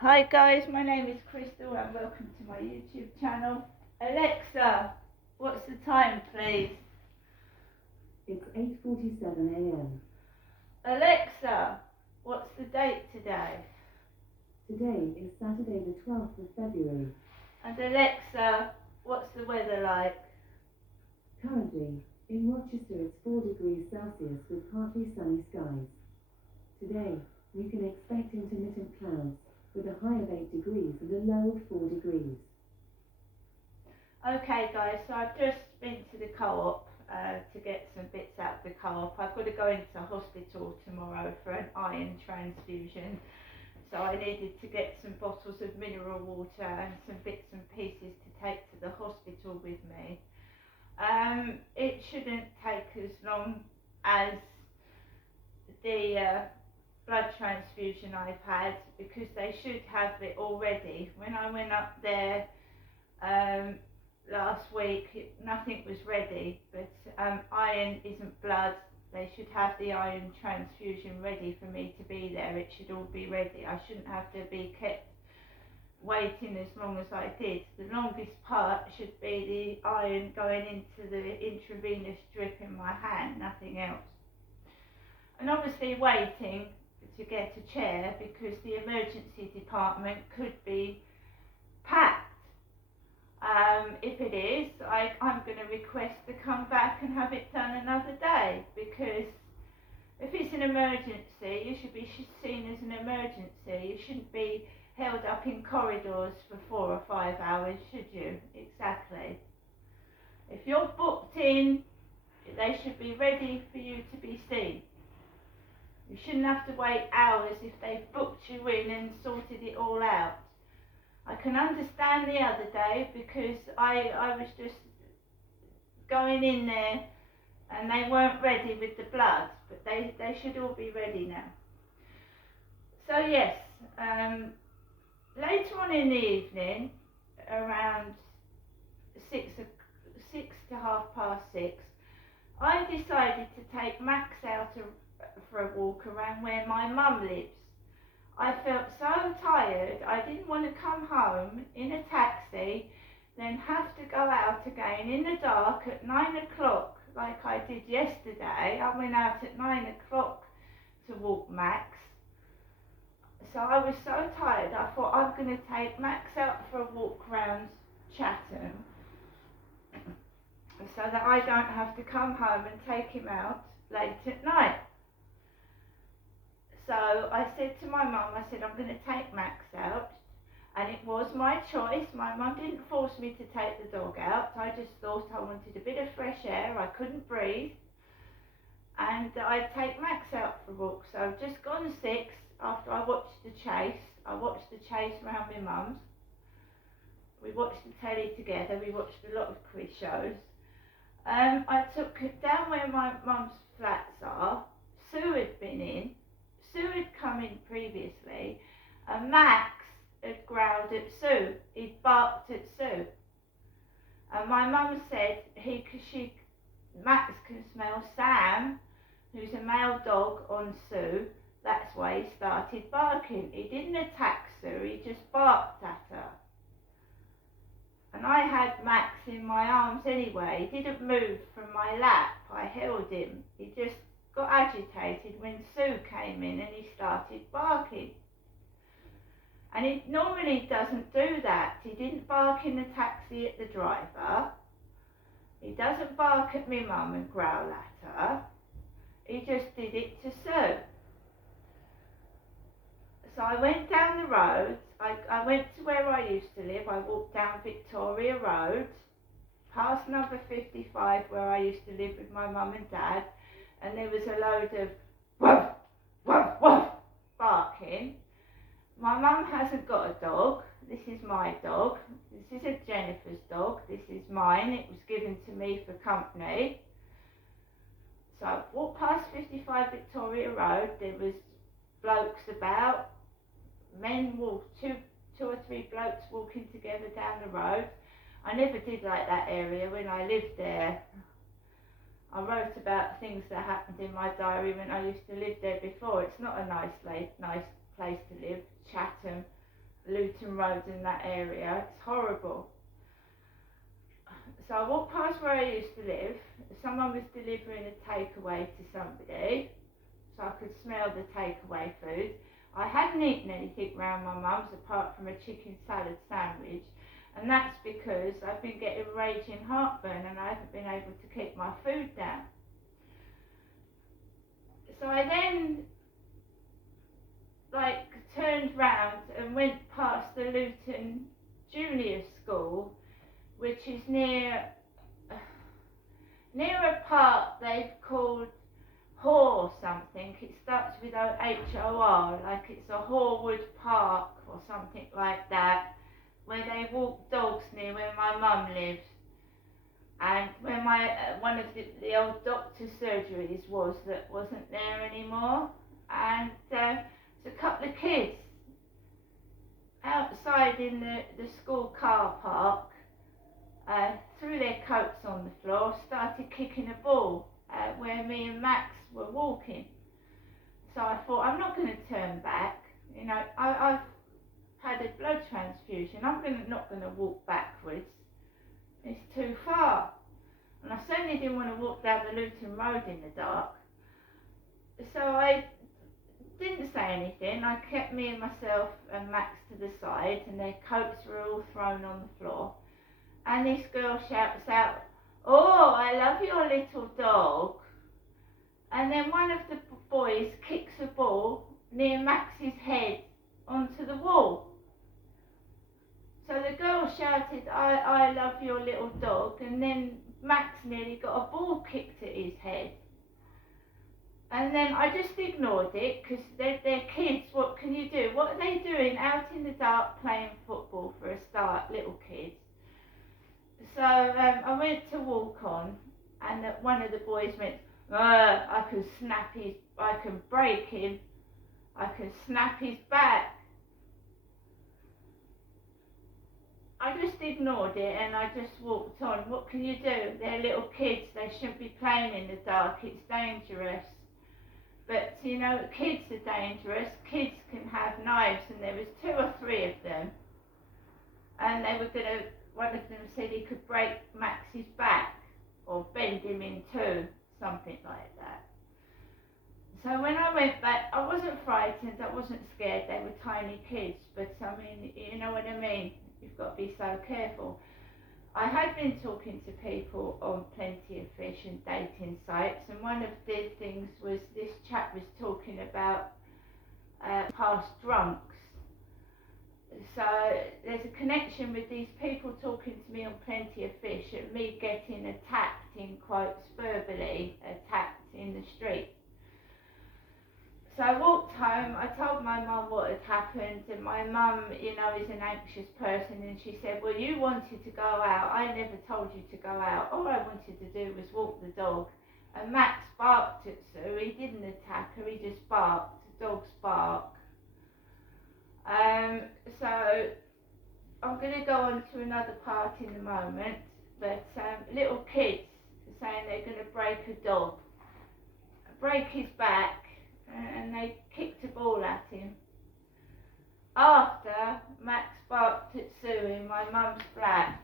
Hi guys, my name is Crystal and welcome to my YouTube channel. Alexa, what's the time please? It's 8:47 a.m. Alexa, what's the date today? Today is Saturday the 12th of February. And Alexa, what's the weather like? Currently, in Rochester it's 4 degrees Celsius with partly sunny skies. Today, we can expect intermittent clouds with a high of 8 degrees and a low of 4 degrees. Okay guys, so I've just been to the co-op to get some bits out of the co-op. I've got to go into hospital tomorrow for an iron transfusion. So I needed to get some bottles of mineral water and some bits and pieces to take to the hospital with me. It shouldn't take as long as the blood transfusion I've had, because they should have it already. When I went up there last week, nothing was ready, but iron isn't blood. They should have the iron transfusion ready for me to be there. It should all be ready. I shouldn't have to be kept waiting as long as I did. The longest part should be the iron going into the intravenous drip in my hand, nothing else. And obviously waiting to get a chair because the emergency department could be packed. If it is, I'm going to request to come back and have it done another day, because if it's an emergency, you should be seen as an emergency. You shouldn't be held up in corridors for 4 or 5 hours, should you? Exactly. If you're booked in, they should be ready for you to be seen. You shouldn't have to wait hours if they've booked you in and sorted it all out. I can understand the other day because I was just going in there and they weren't ready with the blood, but they should all be ready now. So yes, later on in the evening, around 6 to 6:30, I decided to take Max out for a walk around where my mum lives. I felt so tired, I didn't want to come home in a taxi, then have to go out again in the dark at 9 o'clock like I did yesterday. I went out at 9 o'clock to walk Max. So I was so tired, I thought I'm going to take Max out for a walk round Chatham so that I don't have to come home and take him out late at night. So I said to my mum, I said, I'm going to take Max out, and it was my choice. My mum didn't force me to take the dog out. I just thought I wanted a bit of fresh air. I couldn't breathe, and I'd take Max out for a walk. So I've just gone 6 after I watched the chase. I watched the chase round my mum's. We watched the telly together. We watched a lot of quiz shows. I took down where my mum's flats are. Sue had been in. Sue had come in previously, and Max had growled at Sue. He'd barked at Sue. And my mum said Max can smell Sam, who's a male dog, on Sue. That's why he started barking. He didn't attack Sue, he just barked at her. And I had Max in my arms anyway. He didn't move from my lap. I held him. He just got agitated when Sue came in and he started barking. And he normally doesn't do that. He didn't bark in the taxi at the driver. He doesn't bark at me mum and growl at her. He just did it to Sue. So I went down the road. I went to where I used to live. I walked down Victoria Road, past number 55 where I used to live with my mum and dad, and there was a load of woof, woof, woof barking. My mum hasn't got a dog. This is my dog. This isn't Jennifer's dog. This is mine. It was given to me for company. So I walked past 55 Victoria Road. There was blokes about, two or three blokes walking together down the road. I never did like that area when I lived there. I wrote about things that happened in my diary when I used to live there before. It's not a nice place to live, Chatham. Luton Road in that area. It's horrible. So I walked past where I used to live. Someone was delivering a takeaway to somebody, so I could smell the takeaway food. I hadn't eaten anything round my mum's apart from a chicken salad sandwich, and that's because I've been getting raging heartburn and I haven't been able to keep my food down. So I then turned round and went past the Luton Junior School, which is near a park they've called Hor something. It starts with H-O-R, like it's a Horwood Park or something like that, where they walk dogs near where my mum lives. And where one of the old doctor's surgeries was that wasn't there anymore. And there's a couple of kids outside in the school car park, threw their coats on the floor, started kicking a ball where me and Max were walking. So I thought, I'm not going to turn back. You know, I've had a blood transfusion. Not going to walk backwards. It's too far. And I certainly didn't want to walk down the Luton Road in the dark. So I didn't say anything. I kept me and myself and Max to the side, and their coats were all thrown on the floor. And this girl shouts out, "Oh, I love your little dog." And then one of the boys kicks a ball near Max's head onto the wall. So the girl shouted, I love your little dog, and then Max nearly got a ball kicked at his head. And then I just ignored it, because they're kids, what can you do? What are they doing out in the dark playing football for a start, little kids? So I went to walk on, and one of the boys went, I can break him, I can snap his back. I just ignored it and I just walked on. What can you do? They're little kids, they shouldn't be playing in the dark, it's dangerous. But you know, kids are dangerous, kids can have knives, and there was 2 or 3 of them. And they were one of them said he could break Max's back or bend him in 2, something like that. So when I went back, I wasn't frightened, I wasn't scared, they were tiny kids, but I mean, you know what I mean? You've got to be so careful. I had been talking to people on Plenty of Fish and dating sites, and one of the things was this chap was talking about past drunks. So there's a connection with these people talking to me on Plenty of Fish and me getting attacked, in quotes, verbally attacked in the street. So I walked home, I told my mum what had happened, and my mum, you know, is an anxious person, and she said, well, you wanted to go out, I never told you to go out, all I wanted to do was walk the dog. And Max barked at Sue, he didn't attack her, he just barked, dogs bark. So I'm going to go on to another part in a moment, but little kids saying they're going to break a dog, break his back, and they kicked a ball at him. After Max barked at Sue in my mum's flat,